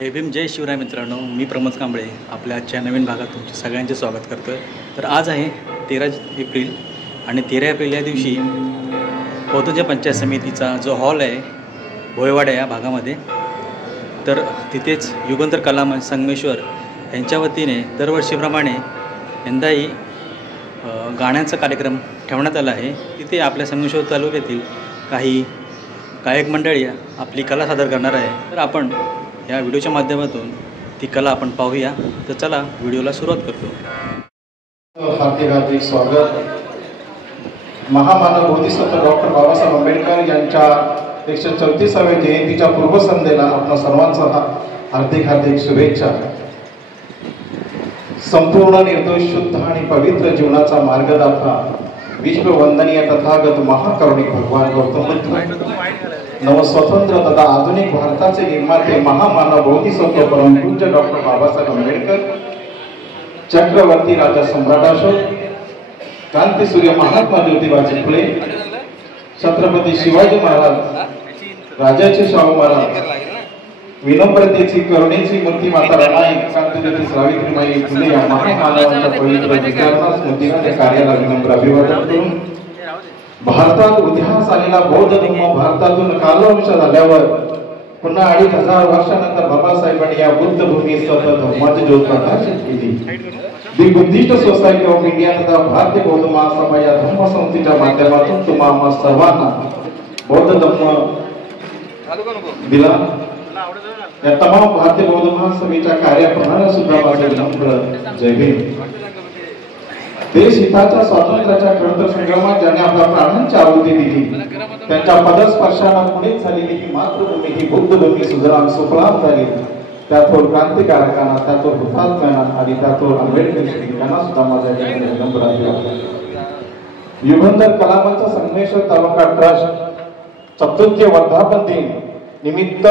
जय भीम जय शिवराय मित्रांनो, मी प्रमोद कांबळे आपल्या आजच्या नवीन भागात तुमचे सगळ्यांचे स्वागत करतो आहे. तर आज आहे 13 एप्रिल आणि 13 एप्रिल या दिवशी पौतंज पंचायत समितीचा जो हॉल आहे भोयवाडा या भागामध्ये, तर तिथेच युगंधर कला संगमेश्वर यांच्या वतीने दरवर्षीप्रमाणे यंदाही गाण्याचा कार्यक्रम ठेवण्यात आला आहे. तिथे आपल्या संगमेश्वर तालुक्यातील काही गायक मंडळी आपली कला सादर करणार आहे. तर आपण या व्हिडिओच्या माध्यमातून ती कला आपण पाहूया. तर चला व्हिडिओला सुरुवात करतो. हार्दिक हार्दिक स्वागत. महामानव बोधिसत्व डॉक्टर बाबासाहेब आंबेडकर यांच्या 134व्या जयंतीच्या पूर्वसंध्येला आपणा सर्वांचा हार्दिक हार्दिक शुभेच्छा. संपूर्ण निर्दोष शुद्ध आणि पवित्र जीवनाचा मार्गदाता विश्ववंदनीय तथागत महाकरुणिक भगवान गौतम बुद्ध, नवस्वतंत्र तथा आधुनिक भारताचे निर्माते महामानव बोधिसत्व परमपूज्य डॉक्टर बाबासाहेब आंबेडकर, चक्रवर्ती राजा सम्राट अशोक, क्रांतीसूर्य महात्मा ज्योतिबाजी फुले, छत्रपती शिवाजी महाराज, राजाचे शाहू महाराज, विनम्रतेची करुणेची मूर्ती माता रमाई, क्रांतिज्योती सावित्रीबाई फुले या महामानवांच्या पवित्र विचारांना स्मृतीला त्या कार्याला विनम्र अभिवादन करून भारतात उद्यास आलेला बौद्ध धर्म भारतातून कालवंश झाल्यावर पुन्हा 2500 वर्षानंतर बाबासाहेबांनी या बुद्ध भूमीत धर्माची ज्योत प्रकाशित केली. दी बुद्धिस्ट सोसायटी ऑफ इंडिया तथा भारतीय बौद्ध महासभा या धर्मसंस्थेच्या माध्यमातून तुम्हा सर्वांना बौद्ध धर्म दिला. या तमाम भारतीय बौद्ध महासभेच्या कार्यप्रणाला सुद्धा माझे विनम्र जय भीम. देश हिताच्या स्वातंत्र्याच्या खडतर संग्रामात ज्याने आपल्या प्राणांची आहुती दिली, त्यांच्या पदस्पर्शाने पुढे झालेली ही मातृभूमी, ही बुद्ध भूमी सुजलाम सुफलाम झाली. त्यातून क्रांतिकारकांना, त्यातून हुतात्म्यांना आणि त्यातून आंबेडकर यांना सुद्धा माझ्या विनम्र अभिवादन. युगंधर कला मंच संगमेश्वर तालुका ट्रस्ट 74 वर्धापन दिन निमित्त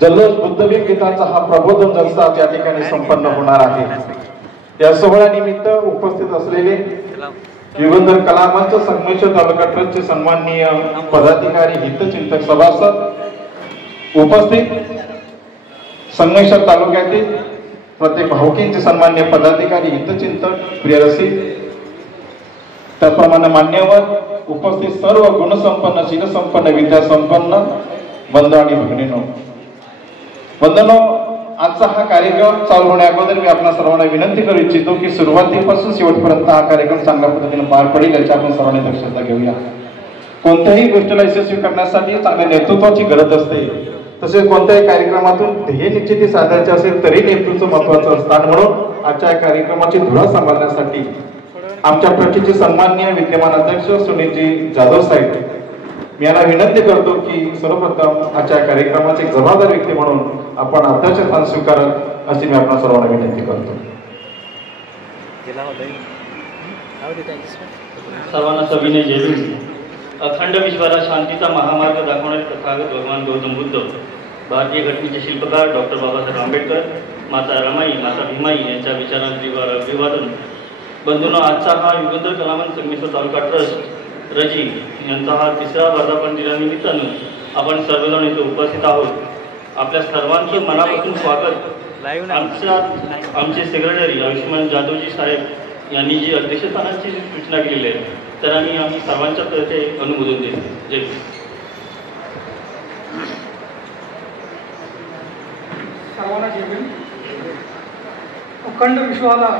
जल्लोष बुद्धवीर गीतांचा हा प्रबोधन जलसा या ठिकाणी संपन्न होणार आहे. या सोहळ्यानिमित्त उपस्थित असलेले युगंधर कला मंच संगमेश्वर तालुका ट्रस्टचे सन्माननीय पदाधिकारी, हितचिंतक, सभासद, उपस्थित संगमेश्वर तालुक्यातील प्रत्येक भावकींचे सन्माननीय पदाधिकारी, हितचिंतक, प्रियरसिक, त्याप्रमाणे मान्यवर, उपस्थित सर्व गुणसंपन्न, शीलसंपन्न, विद्यासंपन्न बंधू आणि भगिनींनो, वंदनो. आजचा हा कार्यक्रम चालू होण्या अगोदर मी आपल्या सर्वांना विनंती करू इच्छितो की सुरुवातीपासून शेवटपर्यंत हा कार्यक्रम चांगल्या पद्धतीने पार पडेल याची आपण सर्वांनी दक्षता घेऊया. कोणत्याही गोष्टीला यशस्वी करण्यासाठी चांगल्या नेतृत्वाची गरज असते. तसेच कोणत्याही कार्यक्रमातून ध्येय निश्चिती साधायचे असेल तरी नेतृत्व महत्वाचं असतं. म्हणून आजच्या कार्यक्रमाची धुरा सांभाळण्यासाठी आमच्या ट्रस्टचे सन्माननीय विद्यमान अध्यक्ष सुनीलजी जाधव साहेब, मी यांना विनंती करतो की सर्वप्रथम आजच्या कार्यक्रमाचे जबाबदार व्यक्ती म्हणून आपण अध्यक्षस्थान स्वीकाराल अशी मी आपल्या सर्वांना विनंती करतो. सर्वांना सविनय जय भीम. अखंड विश्वाला शांतीचा महामार्ग दाखवणारे तथागत भगवान गौतम बुद्ध, भारतीय घटनेचे शिल्पकार डॉक्टर बाबासाहेब आंबेडकर, माता रमाई, माता भीमाई यांच्या विचारांवर अभिवादन. बंधूंनो, आजचा हा युगंधर कला मंच संगमेश्वर तालुका ट्रस्ट रजी यांचा हा 3रा वर्धापन दिनानिमित्तानं आपण सर्वजण इथे उपस्थित आहोत. आपल्या सर्वांचं मनापासून स्वागत. आमचे सेक्रेटरी आयुष्यमान जाधवजी साहेब यांनी जी अध्यक्षस्थानाची सूचना केलेली आहे तर आम्ही सर्वांच्या तर्फे अनुमोदन देतो. जय भीम. सर्वांना जय भीम. अखंड विश्वाला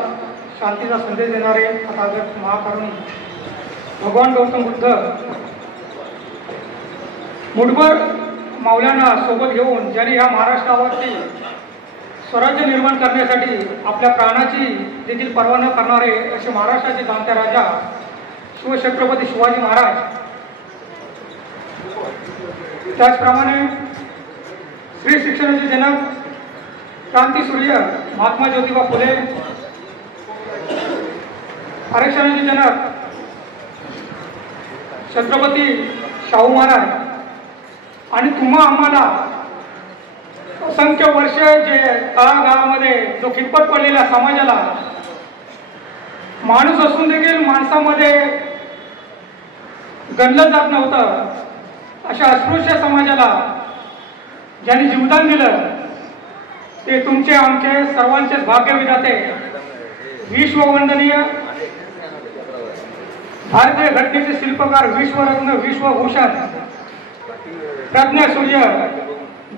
शांतीचा संदेश देणारे तथागत महाकरुणी भगवान गौतम बुद्ध मुठभर माऊल्यांना सोबत घेऊन ज्यांनी या महाराष्ट्रावरती स्वराज्य निर्माण करण्यासाठी आपल्या प्राणाची देखील पर्वा न करणारे असे महाराष्ट्राचे जाणते राजा शिवछत्रपती शिवाजी महाराज, त्याचप्रमाणे स्त्री शिक्षणाचे जनक क्रांतीसूर्य महात्मा ज्योतिबा फुले, आरक्षणाचे जनक छत्रपती शाहू महाराज आणि तुम्हा आम्हाला असंख्य वर्ष जे तळागाळामध्ये जो खितपत पडलेल्या समाजाला माणूस असून देखील माणसामध्ये गणलं जात नव्हतं अशा अस्पृश्य समाजाला ज्यांनी जीवदान दिलं ते तुमचे आमचे सर्वांचेच भाग्यविधाते विश्ववंदनीय भारतीय घटनेचे शिल्पकार विश्वरत्न विश्वभूषण प्रज्ञासूर्य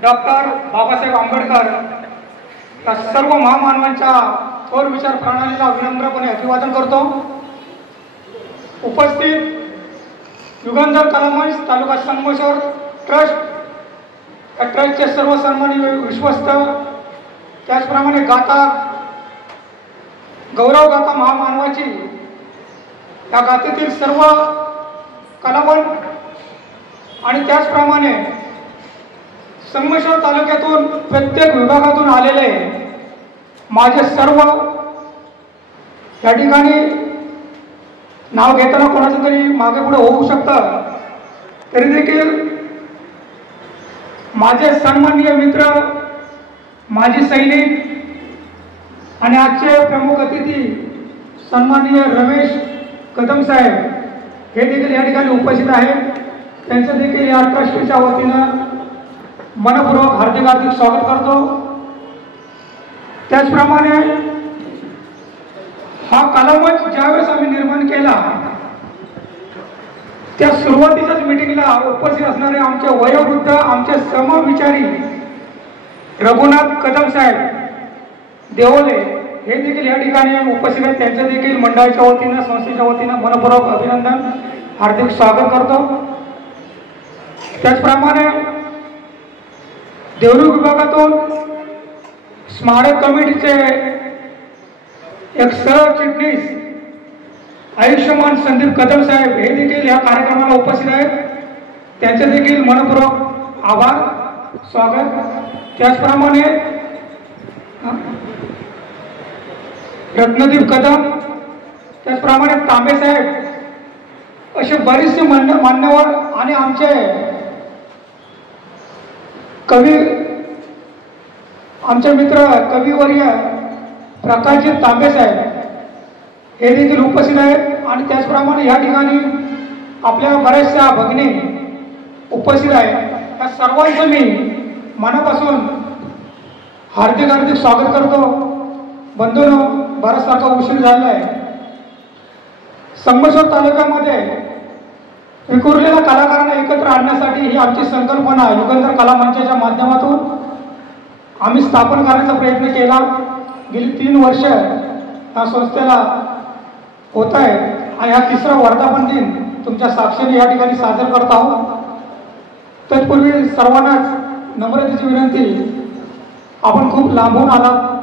डॉक्टर बाबासाहेब आंबेडकर या सर्व महामानवांच्या थोर विचार प्रणालीला विनम्रपणे अभिवादन करतो। उपस्थित युगंधर कलामंच तालुका संगमेश्वर ट्रस्ट या ट्रस्टचे सर्व सन्माननीय विश्वस्त, त्याचप्रमाणे गाथा गौरव गाथा महामानवाची या गाथेतील सर्व कलावंत आणि त्याचप्रमाणे संगमेश्वर तालुक्यातून प्रत्येक विभागातून आलेले माझे सर्व या ठिकाणी नाव घेताना कोणाचं तरी मागे पुढे होऊ शकतं, तरी देखील माझे सन्माननीय मित्र, माजी सैनिक आणि आजचे प्रमुख अतिथी सन्माननीय रमेश कदम साहेब हे देखील या ठिकाणी उपस्थित आहेत। त्यांचं देखील या ट्रस्टच्या वतीनं मनपूर्वक हार्दिक हार्दिक स्वागत करतो। त्याचप्रमाणे हा कलामंच ज्यावेळेस आम्ही निर्माण केला त्या सुरुवातीच्याच मीटिंगला उपस्थित असणारे आमचे वयोवृद्ध, आमचे समविचारी रघुनाथ कदम साहेब देवले हे देखील या ठिकाणी उपस्थित आहेत। त्यांचं देखील मंडळाच्या वतीनं, संस्थेच्या वतीनं मनपूर्वक अभिनंदन, हार्दिक स्वागत करतो। त्याचप्रमाणे देवरुख विभागातून स्मारक कमिटीचे एक सरचिटणीस आयुष्यमान संदीप कदम साहेब हे देखील या कार्यक्रमाला उपस्थित आहेत। त्यांचे देखील मनपूर्वक आभार, स्वागत। त्याचप्रमाणे रत्नदीप कदम, त्याचप्रमाणे तांबे साहेब असे बरेचसे मान्यवर आणि आमचे कवी, आमचे मित्र कविवर्य प्रकाशजी तांबे साहेब हे देखील उपस्थित आहेत। आणि त्याचप्रमाणे या ठिकाणी आपल्या बऱ्याचशा भगिनी उपस्थित आहेत। या सर्वांचं मी मनापासून हार्दिक हार्दिक स्वागत करतो। बंधूंनो, बराचसा उशीर झालेला आहे। संगमेश्वर तालुक्यामध्ये विखुरलेल्या कलाकारांना एकत्र आणण्यासाठी ही आमची संकल्पना युगंधर कला मंचाच्या माध्यमातून आम्ही स्थापन करण्याचा प्रयत्न केला। गेली 3 वर्ष या संस्थेला होत आहे आणि हा 3रा वर्धापन दिन तुमच्या साक्षीने या ठिकाणी साजरा करत आहोत। तत्पूर्वी सर्वांनाच नम्रतेची विनंती, आपण खूप लांबून आलात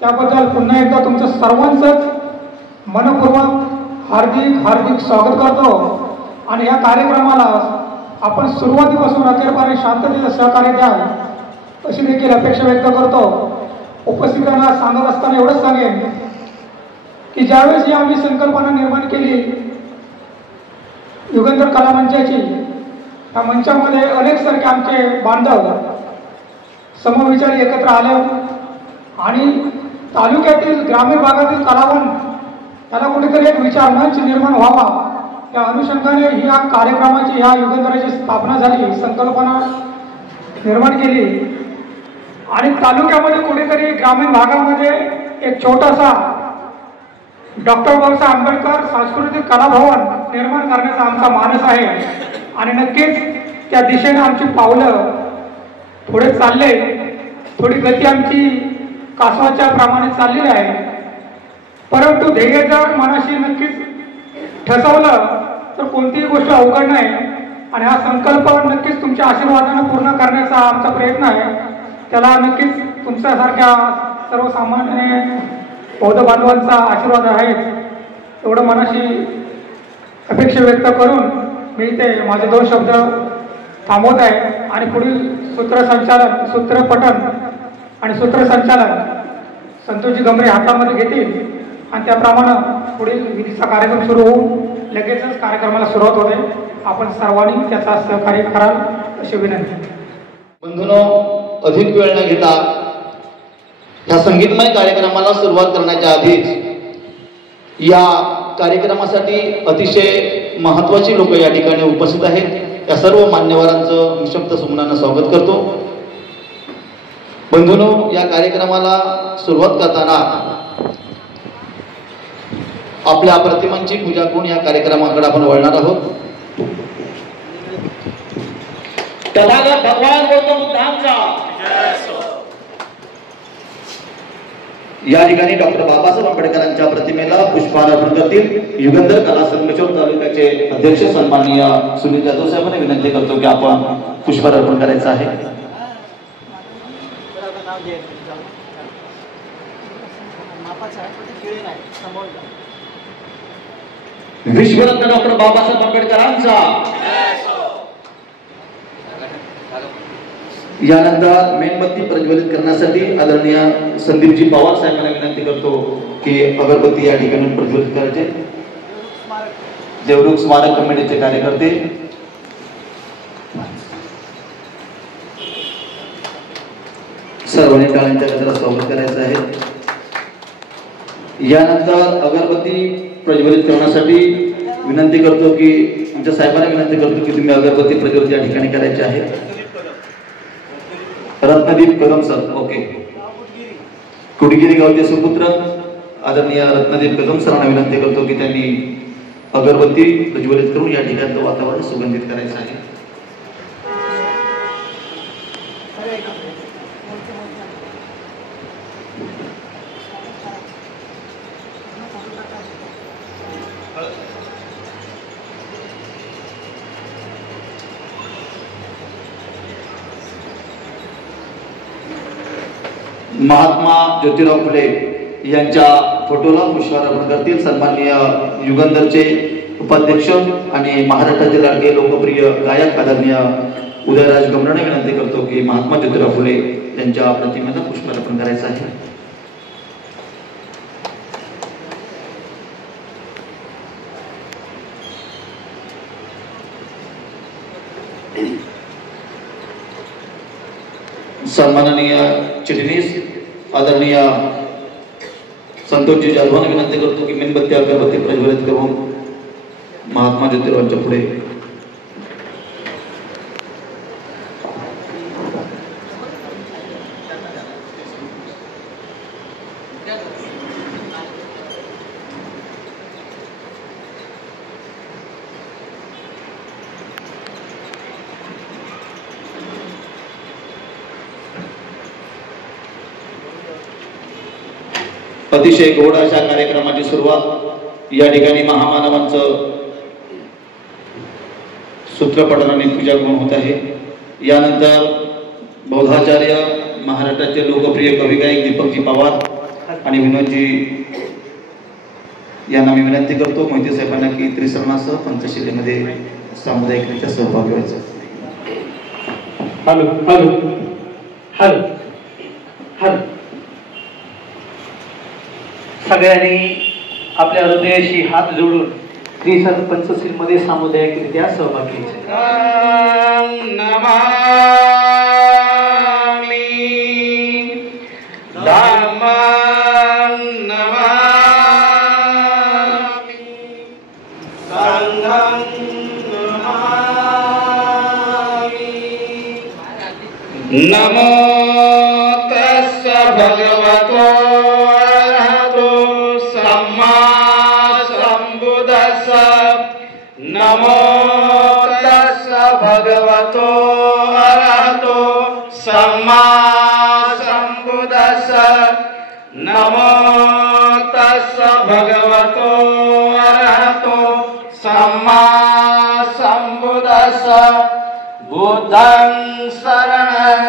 त्याबद्दल पुन्हा एकदा तुमच्या सर्वांचंच मनपूर्वक हार्दिक हार्दिक स्वागत करतो। आणि या कार्यक्रमाला आपण सुरुवातीपासून अखेरपर्यंत शांततेचं सहकार्य द्याल अशी देखील अपेक्षा व्यक्त करतो। उपस्थितांना सांगत असताना एवढंच सांगेन की ज्यावेळेस ही आम्ही संकल्पना निर्माण केली युगंधर कला मंचाची, या मंचामध्ये अनेक सारखे आमचे बांधव समविचारी एकत्र आले आणि तालुक्यातील ग्रामीण भागातील कलावंत याला कुठेतरी एक विचार मंच निर्माण व्हावा या अनुषंगाने ह्या कार्यक्रमाची, ह्या युगंधराची स्थापना झाली, संकल्पना निर्माण केली। आणि तालुक्यामध्ये कुठेतरी ग्रामीण भागामध्ये एक छोटासा डॉक्टर बाबासाहेब आंबेडकर सांस्कृतिक कलाभवन निर्माण करण्याचा आमचा मानस आहे आणि नक्कीच त्या दिशेने आमची पावलं पुढे चालले, थोडी गती आमची कासवाच्या प्रमाणे चाललेली आहे। परंतु ध्येय जर मनाशी नक्कीच ठसवलं तर कोणतीही गोष्ट अवघड नाही आणि हा संकल्प नक्कीच तुमच्या आशीर्वादाने पूर्ण करण्याचा आमचा प्रयत्न आहे। त्याला नक्कीच तुमच्यासारख्या सर्वसामान्य बौद्ध बांधवांचा आशीर्वाद आहे, एवढं मनाशी अपेक्षा व्यक्त करून मी इथे माझे 2 शब्द थांबवत आहे आणि पुढील सूत्रसंचालन, सूत्रपठण आणि सूत्रसंचालन संतोषजी गमरे हातामध्ये घेतील आणि त्याप्रमाणे पुढील विधीचा कार्यक्रम सुरू होऊन लगेचच कार्यक्रमाला सुरुवात होते। आपण सर्वांनी त्याचा सहकार्य कराल अशी विनंती। बंधूंनो, अधिक वेळ न घेता या संगीतमय कार्यक्रमाला सुरुवात करण्याच्या आधीच या कार्यक्रमासाठी अतिशय महत्त्वाची लोक या ठिकाणी उपस्थित आहेत। त्या सर्व मान्यवरांचं निशब्द सुमनानं स्वागत करतो। बंधूंनो, या कार्यक्रमाला सुरुवात करताना आपल्या प्रतिमांची पूजा करून या कार्यक्रमाकडे आपण वळणार आहोत. तथागत भगवान गौतम बुद्धांचा या ठिकाणी डॉक्टर बाबासाहेब आंबेडकरांच्या प्रतिमेला पुष्पहार अर्पण करतील युगंधर कला संगमेश्वर तालुक्याचे अध्यक्ष सन्माननीय सुनील जाधव साहेबांना विनंती करतो की आपण पुष्पहार अर्पण करायचं आहे. विश्वरत्न डॉक्टर बाबासाहेब आंबेडकरांचा. यानंतर मेणबत्ती प्रज्वलित करण्यासाठी आदरणीय संदीपजी पवार साहेबांना विनंती करतो की अगरबत्ती या ठिकाणी प्रज्वलित करायचे. देवरुख स्मारक कमिटीचे कार्यकर्ते सर्वांनी टाळ्यांच्या गजरात स्वागत करायचं आहे. यानंतर अगरबत्ती प्रज्वलित करण्यासाठी विनंती करतो की आमच्या साहेबांना विनंती करतो की तुम्ही अगरबत्ती प्रज्वलित या ठिकाणी करायचे आहे. Ratnadeep Kadam sir, okay. कुडगिरी गावचे सुपुत्र आदरणीय रत्नदीप कदम सरांना विनंती करतो की त्यांनी अगरबत्ती प्रज्वलित करून या ठिकाणचं वातावरण सुगंधित करायचं आहे. महात्मा ज्योतिराव फुले यांच्या फोटोला पुष्पहार अर्पण करतील सन्माननीय युगंधरचे उपाध्यक्ष आणि महाराष्ट्राचे लाडके लोकप्रिय गायक आदरणीय उदयराज गमराने विनंती करतो की महात्मा ज्योतिराव फुले यांच्या प्रतिमेला पुष्पहार अर्पण करायचं आहे. सन्माननीय चिटणीस आदरणीय संतोषजी जाधवांना विनंती करतो की मेणबत्ती अगरबत्ती प्रज्वलित करून महात्मा ज्योतिरावांच्या पुढे अतिशय गोड अशा कार्यक्रमाची सुरुवात या ठिकाणी महामानवांचं सूत्रपठणाने पूजा करून होत आहे. यानंतर बौद्धाचार्य महाराष्ट्राचे लोकप्रिय कवी गायक दीपकजी पवार आणि विनोदजी यांना मी विनंती करतो मोहिते साहेबांना की त्रिसरणासह पंचशिलेमध्ये सामुदायिकरित्या सहभाग घ्यायचा. Hello hello hello hello. सगळ्यांनी आपल्या हृदयाशी हात जोडून त्रिसर पंचशीलमध्ये सामुदायिकरित्या सहभागी व्हायचे. नमामि धम्मं नमामि संघं नमामि. नमो तस्स भगवतो नमो तस्स भगवतो अरहतो सम्मा सम्बुद्धस्स. नमो तस्स भगवतो अरहतो सम्मा सम्बुद्धस्स. बुद्धं शरणं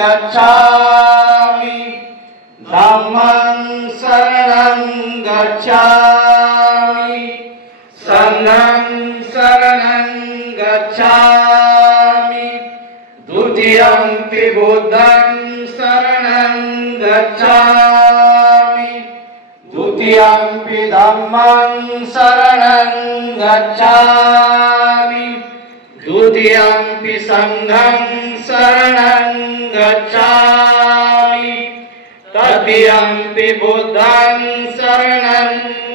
गच्छामि धम्मं शरणं गच्छामि संघं शरणं गच्छामि. द्वितीयंपि बुद्धं शरणं गच्छामि. द्वितीयंपि धम्मं शरणं गच्छामि. द्वितीयंपि संघं शरणं गच्छामि. तृतीयंपि बुद्धं शरणं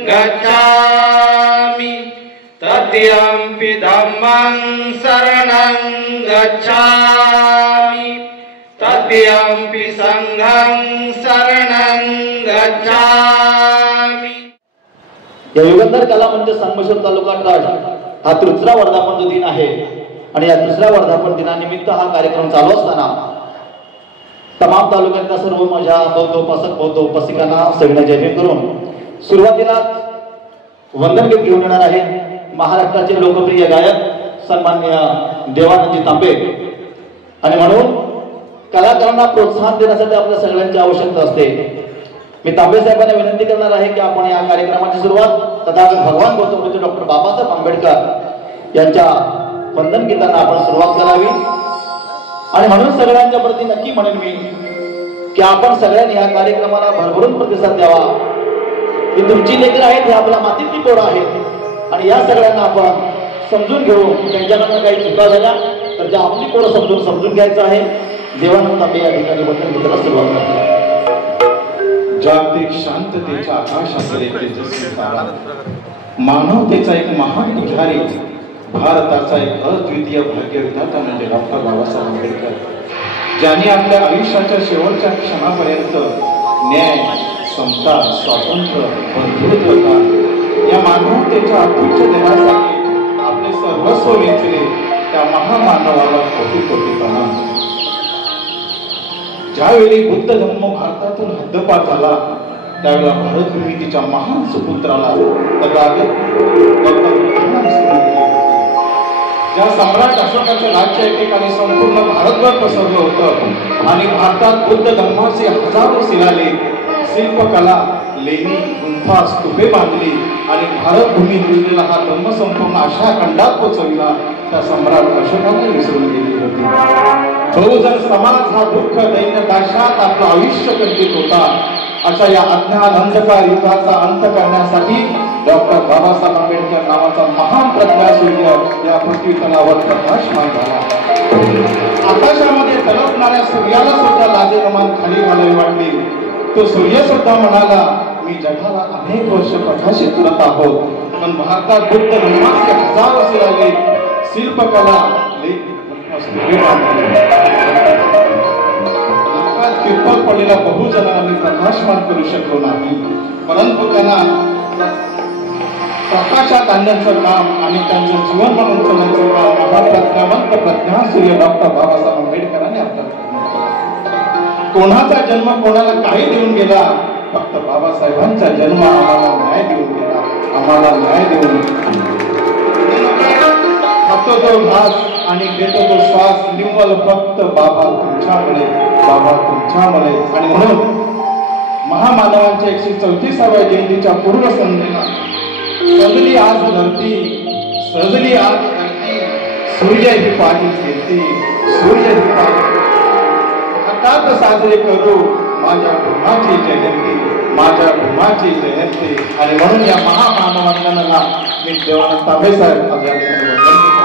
गच्छामि. तृतीयंपि धम्मं शरणं गच्छामि. तत्यंपि संघं शरणं गच्छामि। या युगंधर कला मंच संगमेश्वर तालुका ट्रस्ट हा दुसरा वर्धापन दिन आहे आणि या दुसऱ्या वर्धापन दिनानिमित्त हा कार्यक्रम चालू असताना तमाम तालुक्यातल्या सर्व माझ्या बौद्ध उपासिकांना सगळ्यांना जय भीम करून सुरुवातीला वंदन गीत घेऊन येणार आहे महाराष्ट्राचे लोकप्रिय गायक सन्माननीय देवानंदजी तांबे आणि म्हणून कलाकारांना प्रोत्साहन देण्यासाठी आपल्या सगळ्यांची आवश्यकता असते। मी तांबे साहेबांना विनंती करणार आहे की आपण या कार्यक्रमाची सुरुवात तथागत भगवान गौतम बुद्ध डॉक्टर बाबासाहेब आंबेडकर यांच्या वंदन गीतांना आपण सुरुवात करावी आणि म्हणून सगळ्यांच्या प्रती नक्की म्हणेन मी की आपण सगळ्यांनी या कार्यक्रमाला भरभरून प्रतिसाद द्यावा की तुमची लेकरं आहेत हे आपल्या मातीतली पोरं आहेत आणि या सगळ्यांना आपण समजून घेऊ त्यांच्याकडनं काही चुका झाल्या तर त्या आपली पोरं समजून घ्यायचं आहे। देवानंद तांबे या ठिकाणी वंदन गीताला सुरुवात करतात। जागतिक शांततेच्या आकाशाकडे तेजस्वी तारा, मानवतेचा एक महान पुजारी, भारताचा एक अद्वितीय भाग्यविधाता म्हणजे डॉक्टर बाबासाहेब आंबेडकर, ज्यांनी आपल्या आयुष्याच्या शेवटच्या क्षणापर्यंत न्याय, समता, स्वातंत्र्य, बंधुत्वता या मानवतेच्या अत्युच्च ध्येयासाठी आपले सर्वस्व वेचले त्या महामानवाला कोटी कोटी प्रणाम। ज्यावेळी बुद्ध धर्म भारतातून हद्दपार झाला त्यावेळेला भारतभूमी तिच्या महान सुपुत्राला ज्या सम्राट अशोकाचे राज्य एकेकाने संपूर्ण भारतभर पसरलं होतं आणि भारतात बुद्ध धर्माचे हजारो शिलालेख, शिल्पकला, लेणी, गुंफा, स्तूपे बांधली आणि भारतभूमी निर्मिला हा धर्म संपूर्ण आशिया खंडात पोचविला त्या सम्राट अशोकाने विसरून गेली होती। बहुजन समाज हा दुःख दैन्य दाशात आपलं आयुष्य कंटित होता। अशा या अज्ञान अंधकार युगाचा अंत करण्यासाठी डॉक्टर बाबासाहेब आंबेडकर नावाचा महान प्रज्ञासूर्य या पृथ्वी तलावर प्रकाशमान झाला। आकाशामध्ये तळपणाऱ्या सूर्याला सुद्धा लाजेरमान खाली घालावी वाटली। तो सूर्य सुद्धा म्हणाला, मी जगाला अनेक वर्ष प्रकाशित करत आहोत, पण भारतात बुद्ध धर्माचे हजारो शिलालेख, शिल्पकला, किरकोळ पडलेल्या बहुजनांनी प्रकाशमान करू शकलो नाही, परंतु त्यांना प्रकाशात आणण्याचं काम आणि त्यांचं जीवन म्हणून चलण्याचं काम महाप्रज्ञावंत प्रज्ञासूर्य डॉक्टर बाबासाहेब आंबेडकरांनी आपल्याला कोणाचा जन्म कोणाला काही देऊन गेला, फक्त बाबासाहेबांचा जन्म आम्हाला न्याय देऊन गेला, आम्हाला न्याय देऊन खातो तो घास आणि घेतो तो श्वास निव्वळ फक्त बाबा तुमच्यामुळे, बाबा तुमच्यामुळे। आणि म्हणून महामानवांच्या 134व्या जयंतीच्या पूर्वसंध्येला सजली आज धरती, सजली आज धरती, सूर्य ही पाणी घेते, सूर्य ही पाणी हठात साजरे करू माझ्या भूमाची जयंती, माझ्या भूमाची जयंती। आणि म्हणून या महामानवांना मी देवानंद तांबे साहेब आज या ठिकाणी वंदन करतो।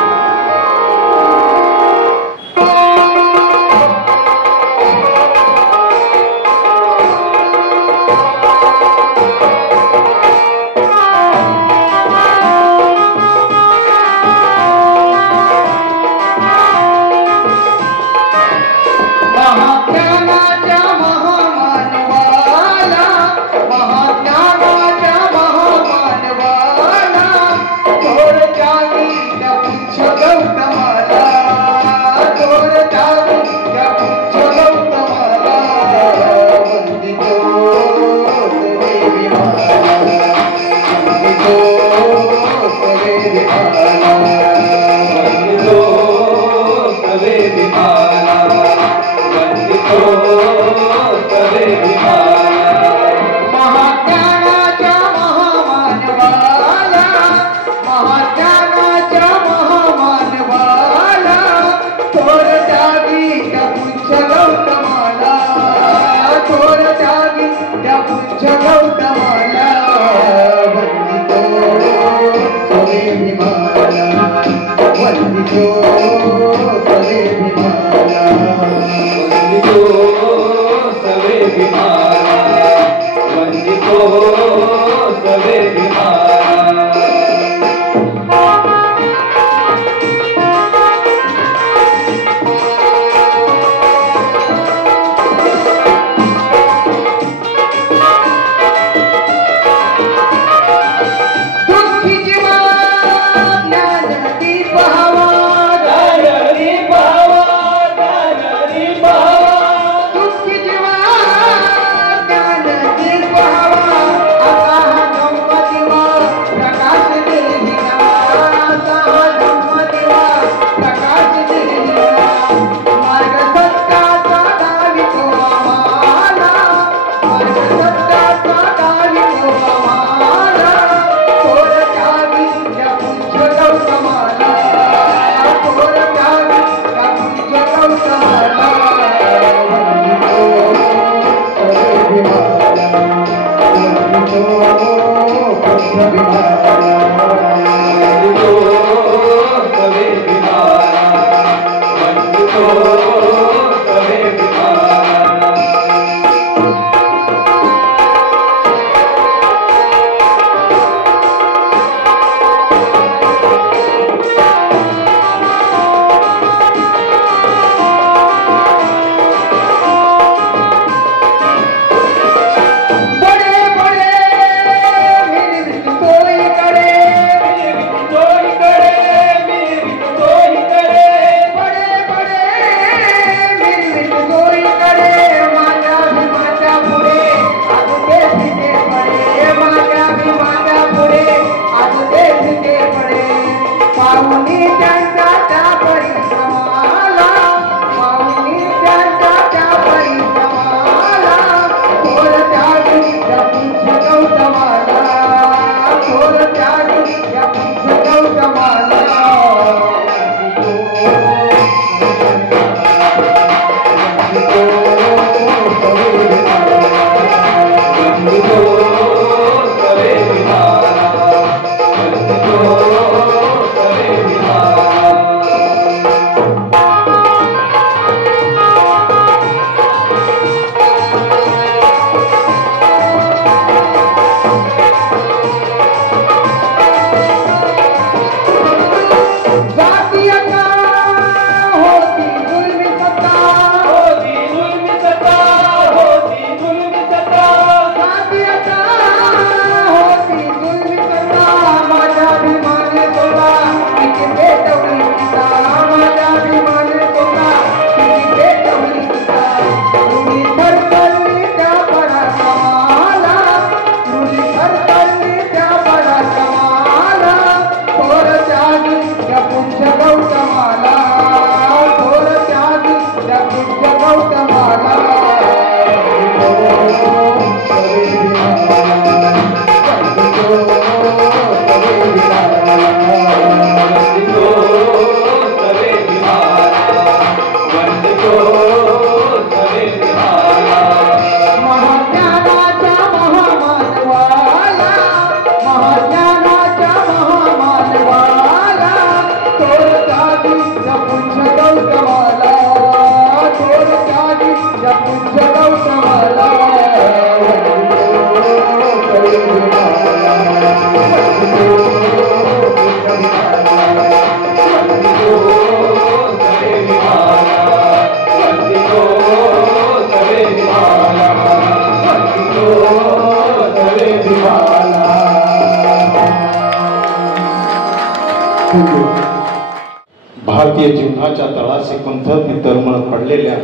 भारतीय जीवनाच्या तळाशी कुंथत तळमळ पडलेल्या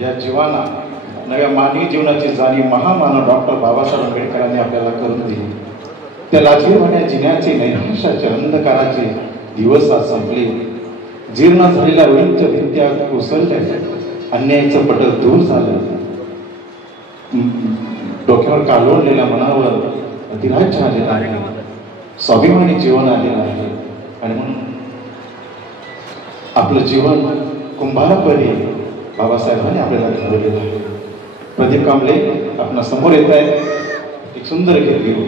या जीवांना नव्या मानवी जीवनाची जाणीव महामानव डॉक्टर बाबासाहेब आंबेडकरांनी आपल्याला करून दिली. त्या लाजीरवाण्या जिन्याचे नैराश्याचे अंधकाराचे दिवस आज संपले. जीर्ण झालेल्या उंच भिंत्या कोसळल्या, अन्यायाचं पटल दूर झालं, डोक्यावर कालवडलेल्या मनावर अधिराज्य आलेलं आहे, स्वाभिमानी जीवन आलेलं आहे. आणि म्हणून आपलं जीवन कुंभारापरी बाबासाहेबांनी आपल्याला घडवलेलं आहे. प्रदीप कांबळे आपल्या समोर येत आहेत, एक सुंदर गीत घेऊ.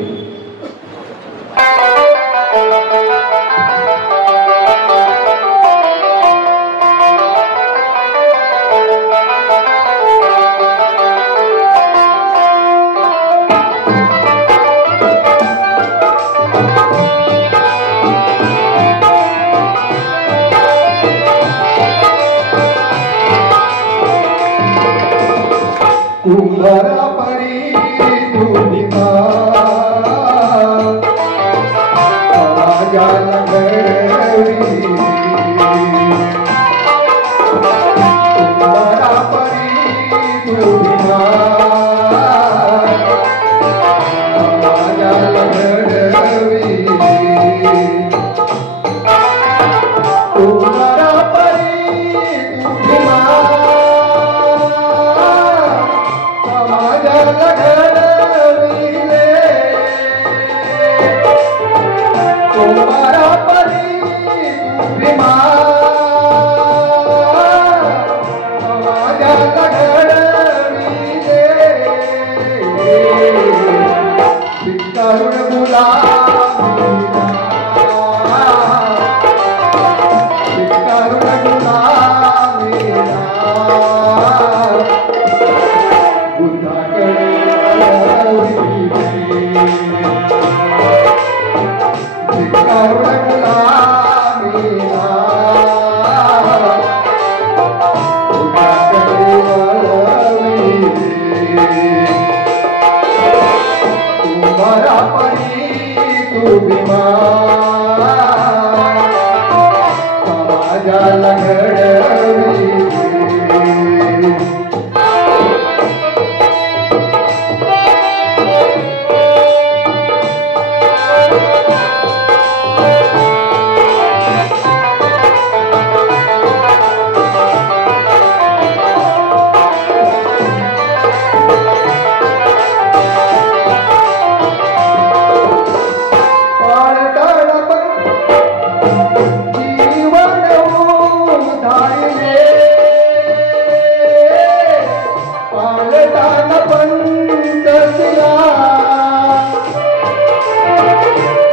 कुंभारापरी तुझिका समाजाला घडवी, कुंभारापरी तुझिका समाजाला घडवी, कुंभारापरी तुझिका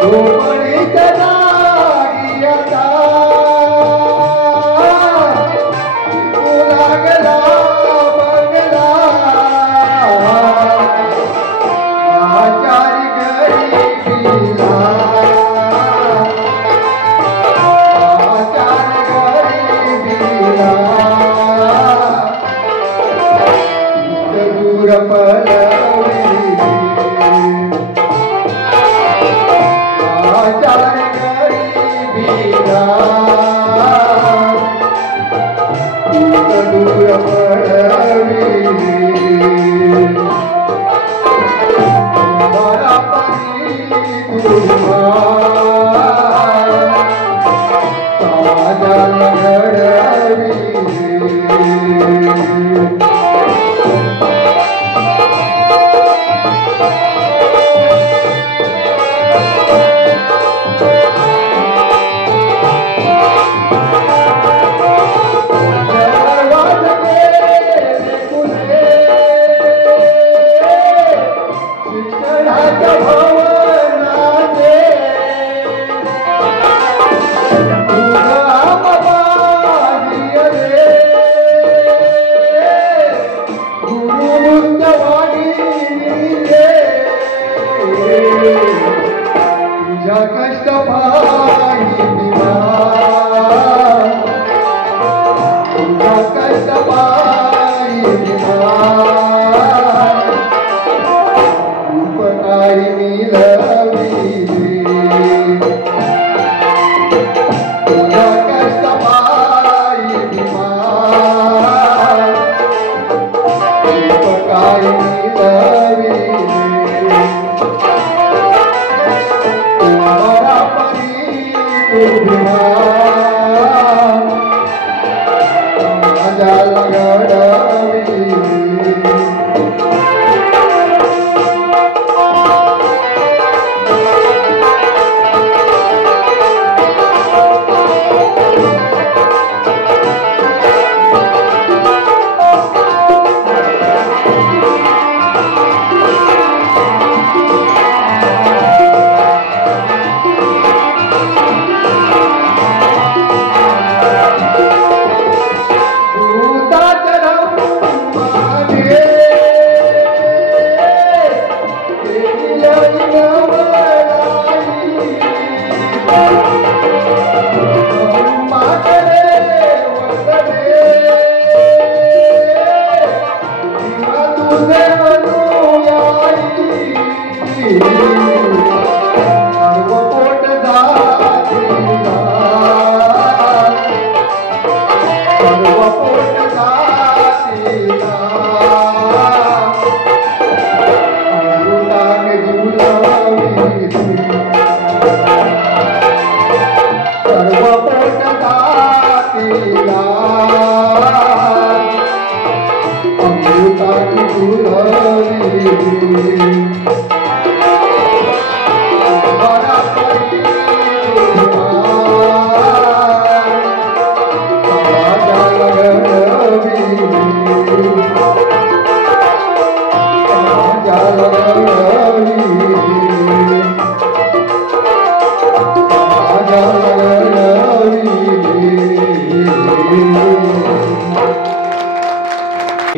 झोपडीच्या जागी आता तू लागला बंगला आचारी गरीबीला आचारी गरीबीला दूर पलवी आचारी गरीबीला दूर पलवी समाजाला घडवी शिक्षणाच्या भवनाचे तुझ्या कष्ट पायी तुझ्या कष्ट पायी उपकारी मिळविले तुझ्या कष्ट पायी उपकारी मिळविले समाजाला घडवी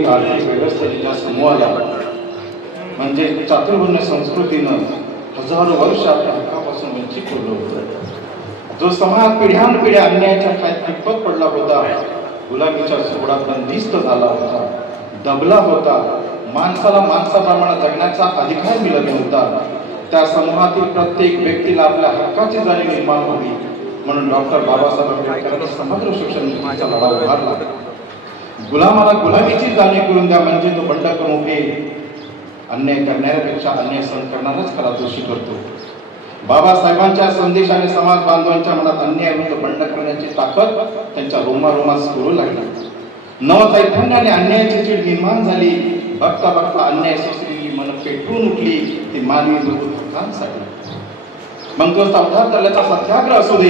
आर्थिक व्यवस्थेच्या समूहाला म्हणजे चातुर्वर्ण्य संस्कृतीनं हजारो वर्ष आपल्या हक्कापासून वंचित ठेवलं होतं. जो समाज पिढ्यानपिढ्या अन्यायाच्या खायत कितपत पडला होता, गुलामीच्या सोहळा बंदिस्त झाला होता, दबला होता, माणसाला माणसाप्रमाणे जगण्याचा अधिकार मिळत नव्हता, त्या समूहातील प्रत्येक व्यक्तीला आपल्या हक्काची जाणीव निर्माण व्हावी म्हणून डॉक्टर बाबासाहेब आंबेडकरांनी समग्र शिक्षण नीतीचा लढा उभारला. गुलामाला गुलामीची जाणीव करून द्या म्हणजे तो बंड करून उठेल. अन्याय करणाऱ्यापेक्षा अन्याय सहन करणारच खरा दोषी करतो. बाबासाहेबांच्या संदेशाने समाज बांधवांच्या मनात अन्याय विरुद्ध बंड करण्याची ताकद त्यांच्या रोमारोमात स्फुरू लागली. नवचैतन्याने अन्यायाची चीड निर्माण झाली. बघता बघता अन्याय सोसलेली मन पेटून उठली ती मानवी मूलभूत हक्कांसाठी. मग तो 14 तल्याचा सत्याग्रह असू दे,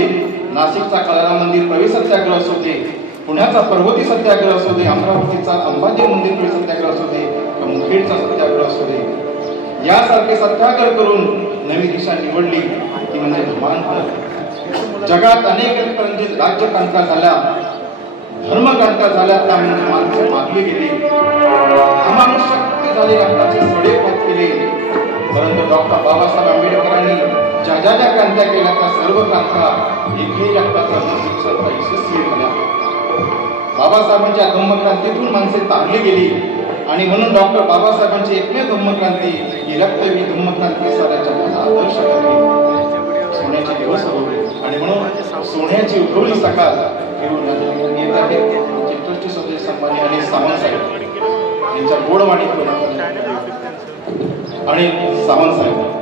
नाशिकचा कलारा मंदिर प्रवेश सत्याग्रह असू दे, पुण्याचा पर्वती सत्याग्रह असू दे, अमरावतीचा अंबाजी मंदिर प्रवेश सत्याग्रह असू दे, मुखेडचा सत्याग्रह असू दे, यासारखे सत्याग्रह करून नवी दिशा निवडली ती म्हणजे धर्मांतर. जगात अनेक राज्यक्रांता झाल्या, धर्मक्रांता झाल्या, त्या म्हणजे माणसं मागली गेली, अमानुष्य झाले, रक्ताचे सडे पत केले. परंतु डॉक्टर बाबासाहेब आंबेडकरांनी ज्या क्रांत्या केल्या त्या सर्व क्रांत्या एकही रक्ताचा न यशस्वी झाल्या. बाबासाहेबांच्या धम्मक्रांतीतून माणसे तारली गेली आणि म्हणून डॉक्टर बाबासाहेबांची एकमेव धम्मक्रांती ही रक्तवी धम्मक्रांती साऱ्या जगाला आदर्श ठरली. सोन्याचे दिवस होते आणि म्हणून सोन्याची उगवली सकाळ येत आहे. ट्रस्टी सदस्य सन्मान्य आणि सावंत साहेब यांच्या गोडवाणी आणि सावंत साहेब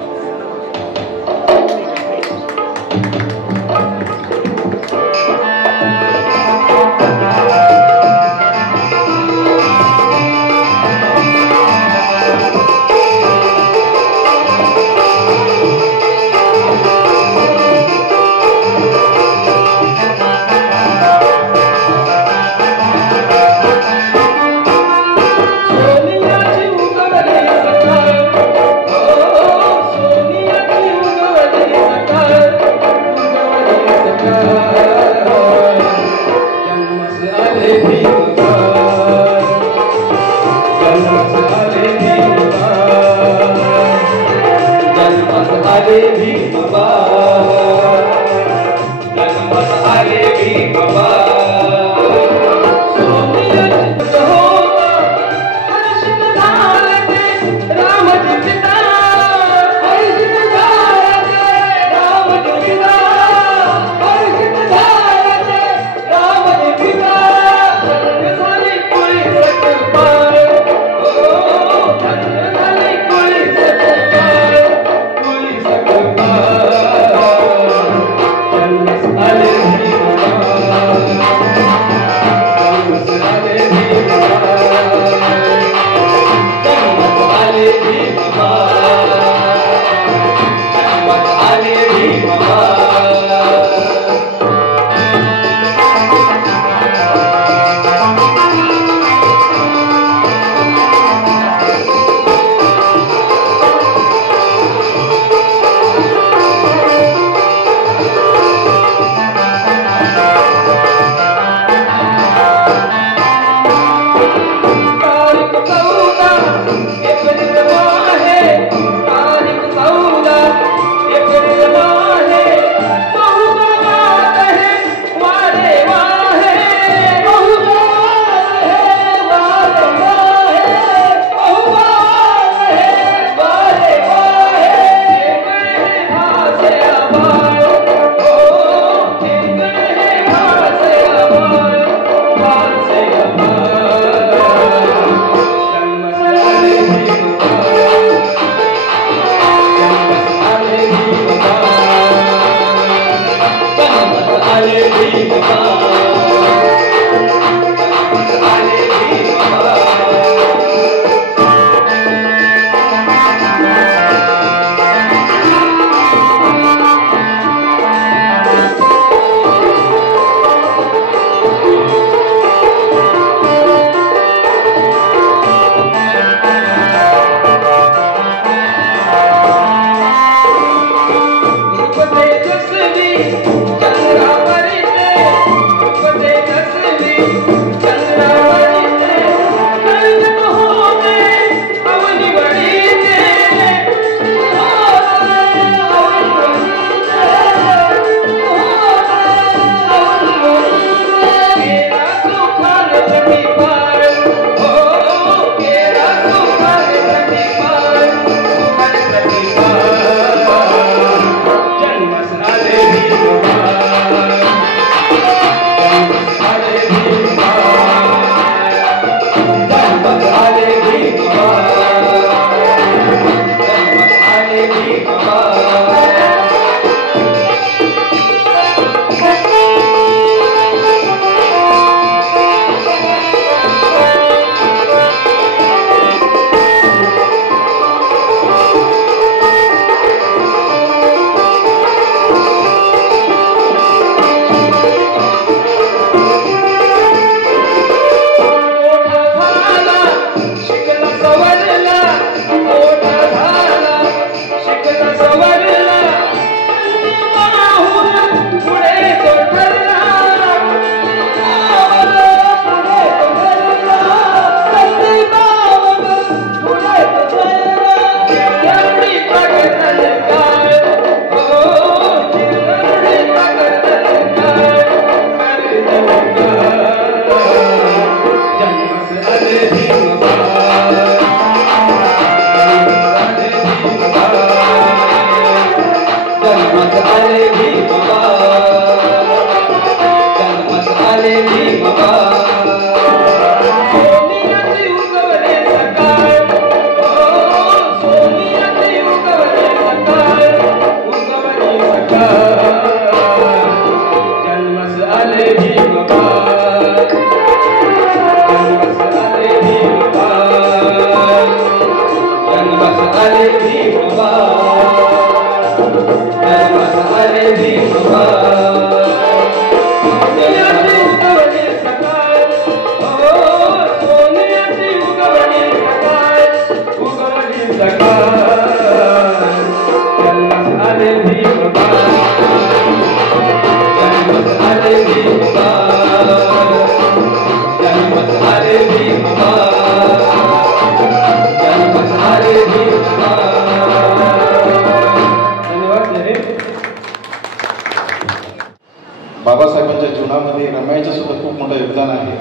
मोठं योगदान आहे.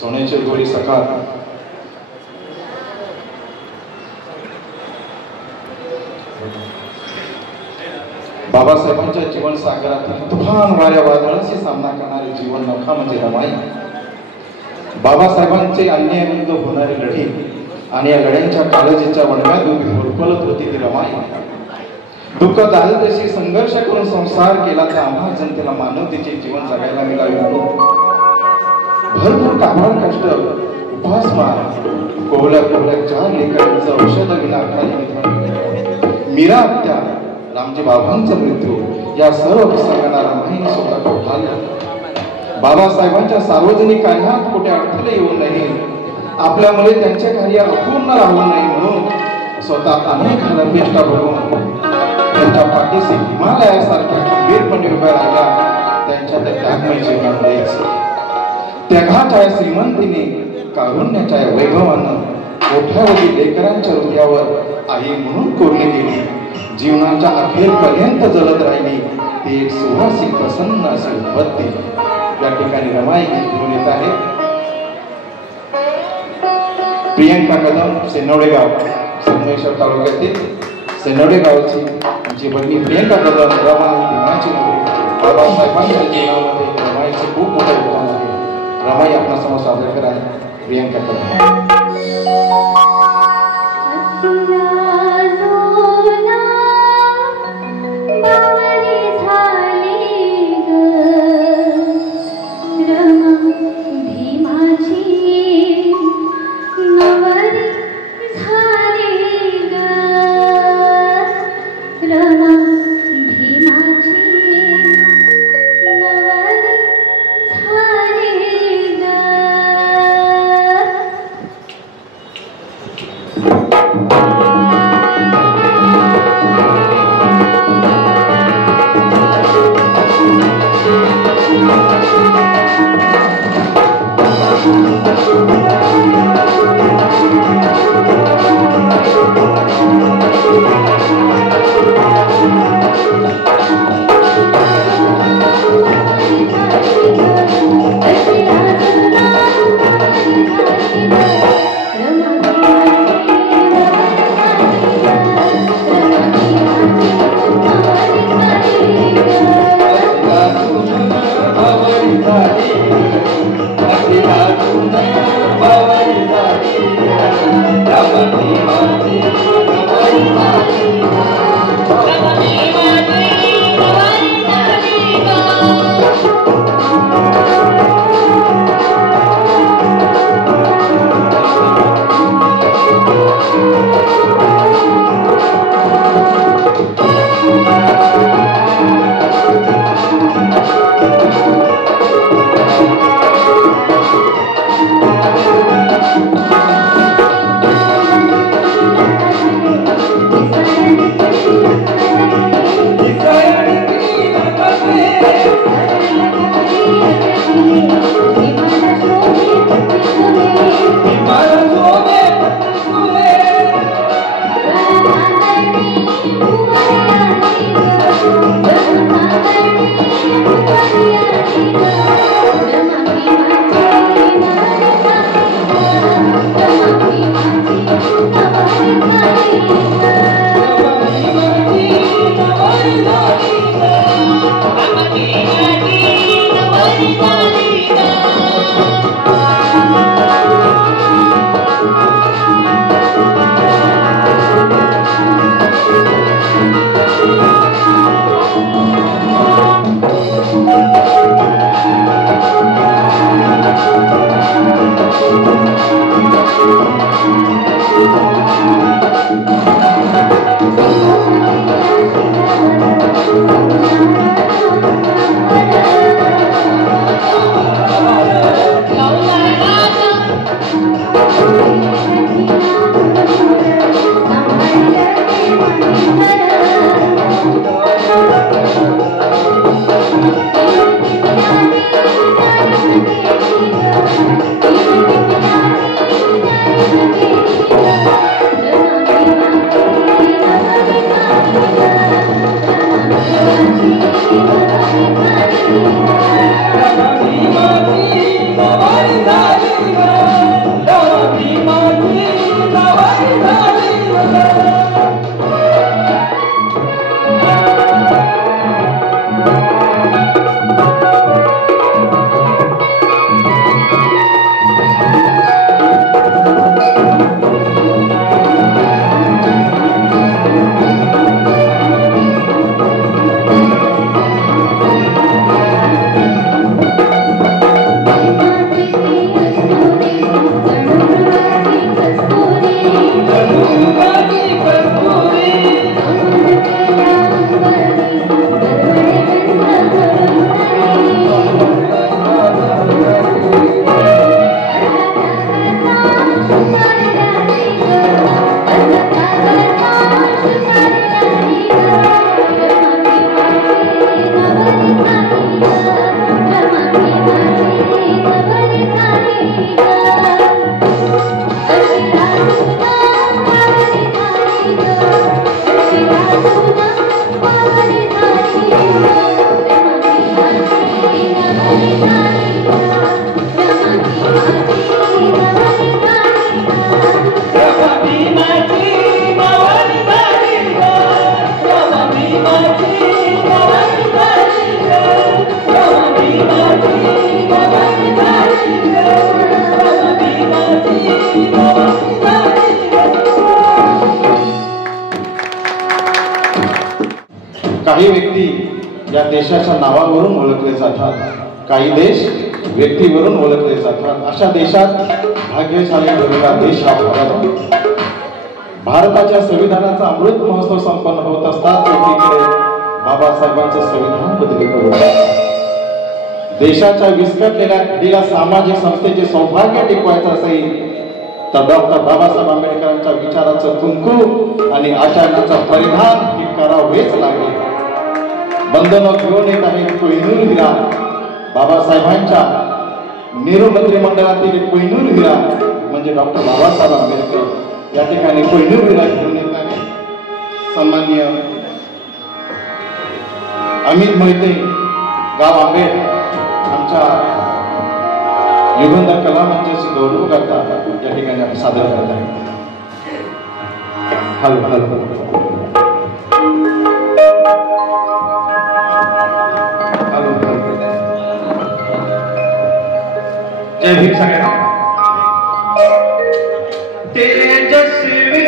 सोन्याची गोरी सकाळ बाबासाहेबांच्या जीवन सागरातील तुफान वाऱ्या वादळाशी सामना करणारे जीवन नौका म्हणजे रमाई. बाबासाहेबांचे अन्यायाविरुद्ध होणारी लढी आणि या लढ्यांच्या काळजीच्या वणव्यात उभी होरपळत होती ती रमाई. दुःख दारिद्र्याशी संघर्ष करून संसार केला तर आम्हा जनतेला मानवतेचे जीवन जगायला मिळावे म्हणून भरपूर काबाड कष्ट उपासमार कोवल्या कोवल्या 4 लेकरांचं औषध विना मीरा हत्या रामजी बाबांचा मृत्यू या सर्व प्रसंगांना रमाईने स्वतः उठारलं. बाबासाहेबांच्या सार्वजनिक कार्यात कुठे अडथळे येऊ नये, आपल्यामुळे त्यांचे कार्य अपूर्ण राहू नये म्हणून स्वतः अनेक हलपेष्टा बघून त्यांच्या पाठीशी हिमालयासारख्या खंबीरपणे उभ्या राहिल्या. त्यांच्या त्या त्यागमय जीवनामुळेच त्यागाच्या श्रीमंतीने कारुण्याच्या वैभवानं मोठ्यावधी लेकरांच्या हृदयावर आई म्हणून कोरली गेली. जीवनाच्या अखेरपर्यंत जलत राहिली ती एक सुवासिक प्रसन्न अशी उत्पत्ती. या ठिकाणी रमाई घेऊन येत आहे प्रियंका कदम, सेनवडे गाव, संगमेश्वर तालुक्यातील सेनवडे गावची जी बहिणी प्रियंका कदम रमा भीमाची मुलगी. बाबासाहेबांच्या जीवनामध्ये रमाईचे खूप मोठं योगदान आहे. रमाई आपणासमोर सादर करा प्रियंका कदम. देशाच्या नावावरून ओळखले जातात, काही देश व्यक्तीवरून ओळखले जातात. अशा देशात भाग्यशाली बनलेला देश हा भारत. भारताच्या संविधानाचा अमृत महोत्सव संपन्न होत असताच एकीकडे बाबासाहेबांचं संविधान बदली करून देशाच्या विस्कटलेल्या पिढीला सामाजिक समतेचे सौभाग्य टिकवायचं असेल तर डॉक्टर बाबासाहेब आंबेडकरांच्या विचाराचं कुंकू आणि आचरणाचं परिधान हे करावेच लागेल. बंधनं घेऊन येत आहे कोहिनूर हिरा. बाबासाहेबांच्या नेहरू मंत्रिमंडळातील कोहिनूर हिरा म्हणजे डॉक्टर बाबासाहेब आंबेडकर. या ठिकाणी कोहिनूर हिरा घेऊन येत आहे सन्माननीय अमित मोहिते गाव आंबेड आमच्या युगंधर कला मंचाशी गौरव करतात. या ठिकाणी आपण सादर करत आहे. हॅलो हॅलो जय भीम सगळ्यांना. तेजस्वी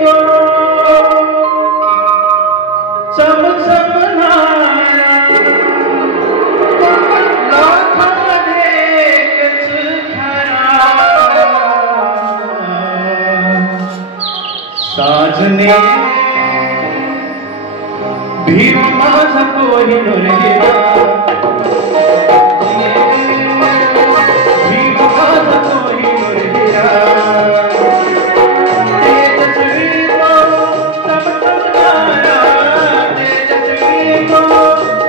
तो साजने भीम माझा कोहिनूर हिरा. भीम माझा कोहिनूर हिरा. तेजस्वी तो चमचमणारा, तेजस्वी तो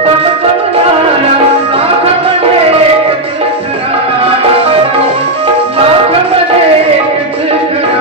चमचमणारा, लाखामध्ये एकच खरा, लाखामध्ये एकच खरा.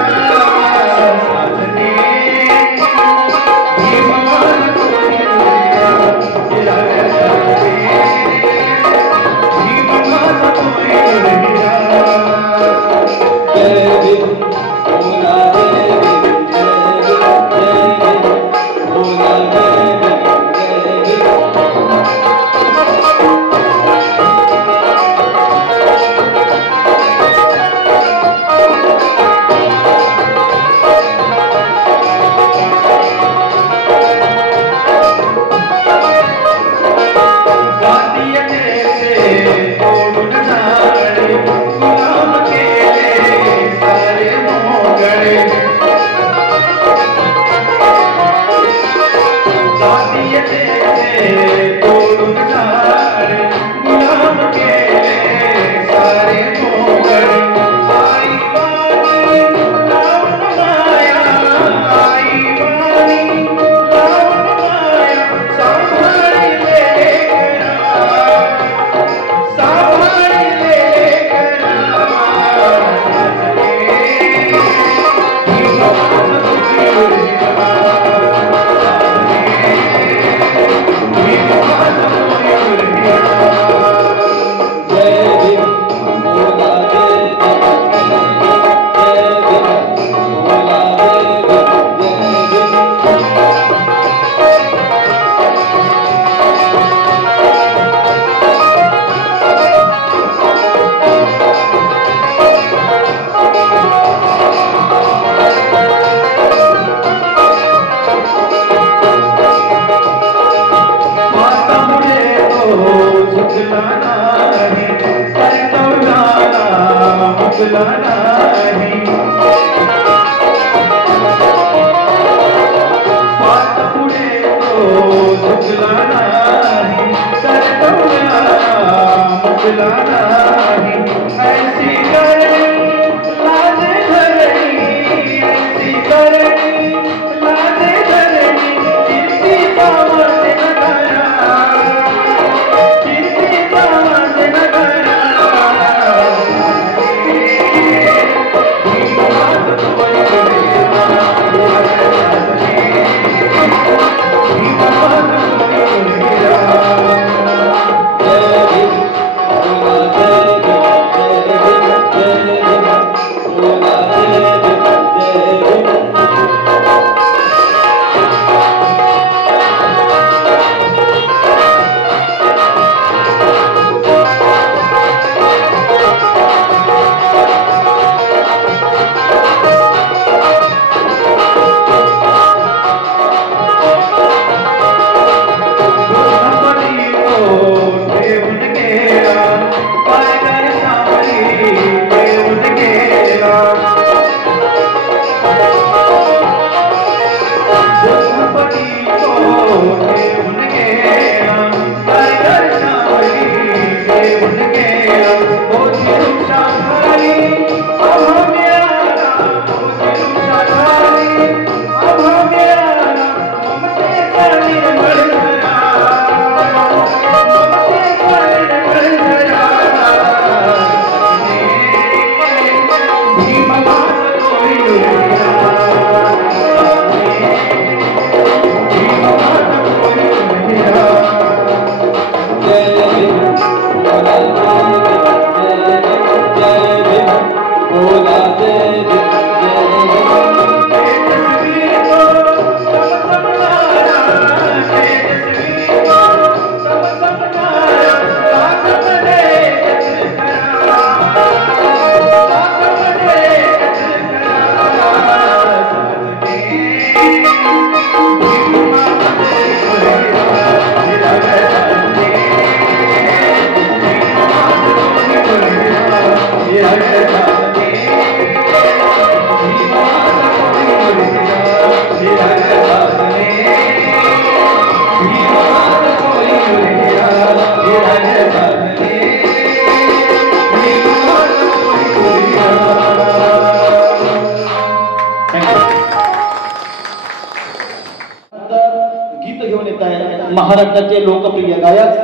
महाराष्ट्राचे लोकप्रिय गायक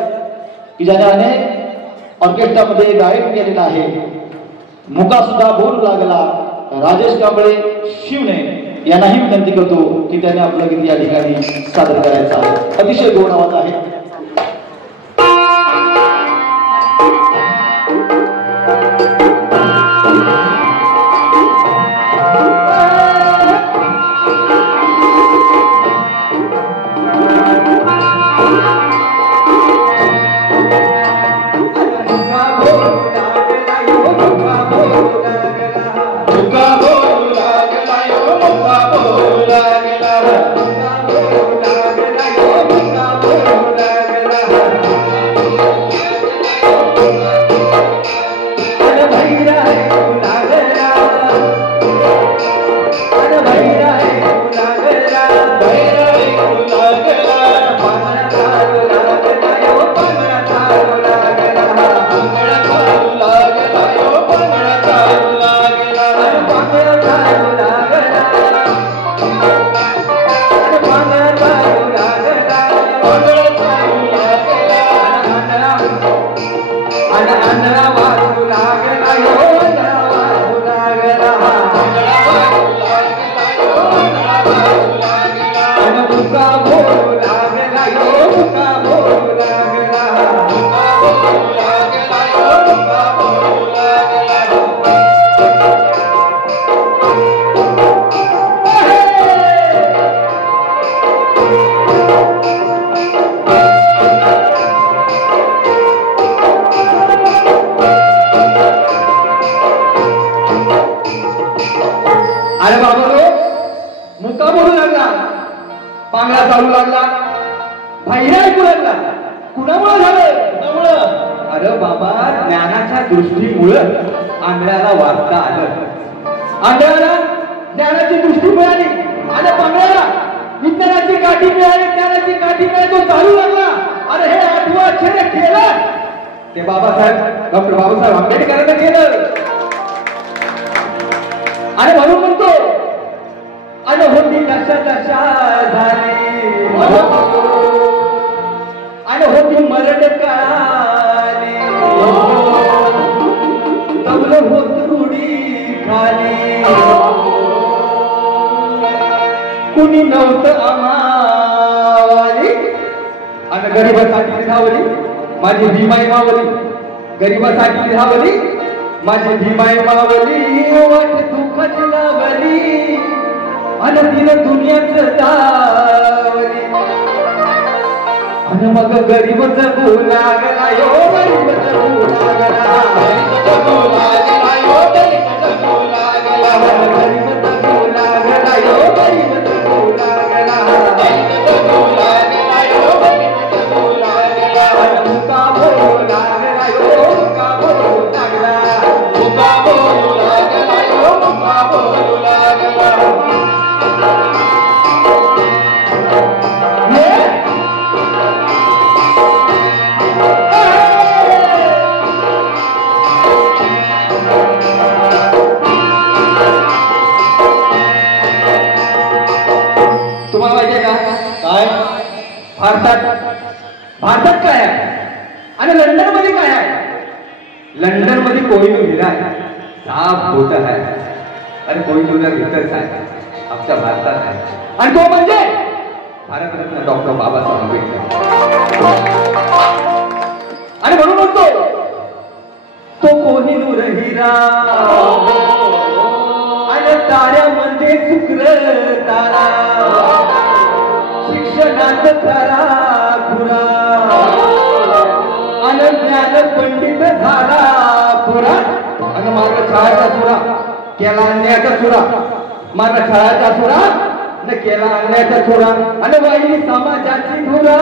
की ज्याने अनेक ऑर्केस्ट्रामध्ये गायन केलेलं आहे. मुका सुद्धा बोलू लागला राजेश कांबळे शिवणे यांनाही विनंती करतो की त्याने आपलं गीत या ठिकाणी सादर करायचं आहे. अतिशय गोड आवाज आहे. डॉक्टर बाबासाहेब आंबेडकरांनी केलं आणि म्हणून म्हणतो आणि होती कशा झाली आणि होती मरण काली तबलं होत रुडी खाली कुणी नव्हतं आम्हावाली आणि गरिबासाठी धावली माझी भीमाई मावली गरिबासाठी धावली माझी भीमाई मावली वाट दुःखाची लावली आणि तिनं दुनियाच दावली आणि मग गरीब जगू लागला यो गरीब जगू लागला गरीब जगू लागला यो गरीब जगू लागला गरीब जगू लागला यो गरीब जगू लागला गरीब जगू लागला यो गरीब जगू लागला मुका बोलू लागला यो मुका बोलू लागला मुका बोलू लागला यो मुका बोलू लागला भारतात काय आहे आणि लंडन मध्ये काय आहे लंडन मध्ये कोहिनूर हिरा आहे साफ होत आहे आणि कोहिनूर इथंच आहे आमच्या भारतात आहे आणि तो म्हणजे भारतरत्न डॉक्टर बाबासाहेब आंबेडकर आणि म्हणून म्हणतो तो कोहिनूर हिरा आणि ताऱ्यामध्ये शुक्र तारा शिक्षणात खरा खुरा आणि ज्ञान पंडित झाला पुरा आणि माझा छळाचा सुरा केला अन्यायाचा सुरा माझा छळाचा सुरा न केला अन्यायाचा सुरा आणि वाईली समाजाची धुरा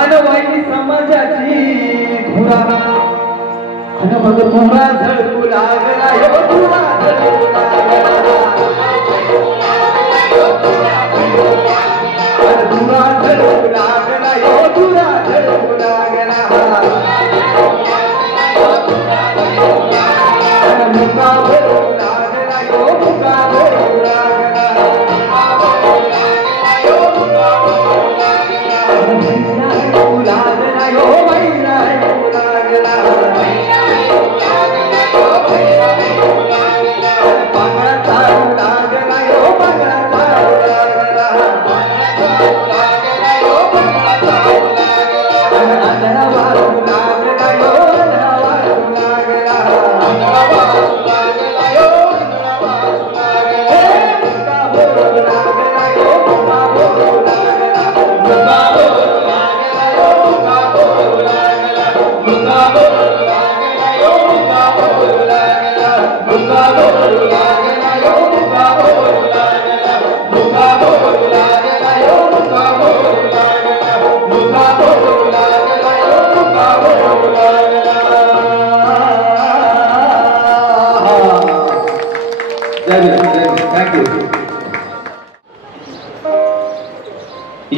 आणि वाईली समाजाची धुरा आणि मग पुरा झळकू लागला हे पुरा झळकू लागला दुरा झळकू लागला यो दुरा झळकू लागला मुका बोलू लागला यो मुका बोलू लागला मुका बोलू लागला यो मुका बोलू लागला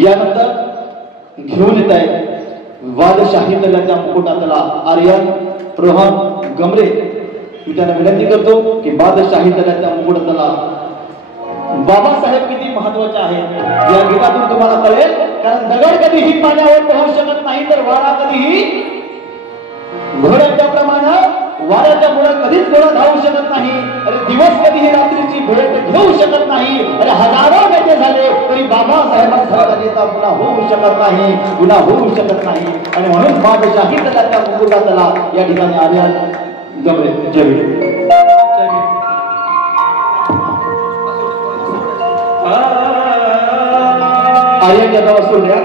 यानंतर घेऊन येत आहे वादशाही दलाच्या मुकुटातला आर्यन रोहन गमरे. मी त्यांना विनंती करतो की वादशाही दलाच्या मुकुटातला बाबासाहेब किती महत्वाचे आहेत या गीतातून तुम्हाला कळेल. कारण दगड कधीही पाण्यावर पोहू शकत नाही तर वारा कधीही घोड्याच्या प्रमाणे वाऱ्याच्या मुळे कधीच घोडा धावू शकत नाही. अरे दिवस कधीही रात्रीची भेट घेऊ शकत नाही. अरे हजारो नेते झाले तरी बाबासाहेबांसारखा नेता पुन्हा होऊ शकत नाही, पुन्हा होऊ शकत नाही. आणि म्हणून बादशाही दलाच्या मुकुटातला या ठिकाणी आर्यन गमरे जय. आर्यन याचा वसूल द्या.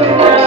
पुण्य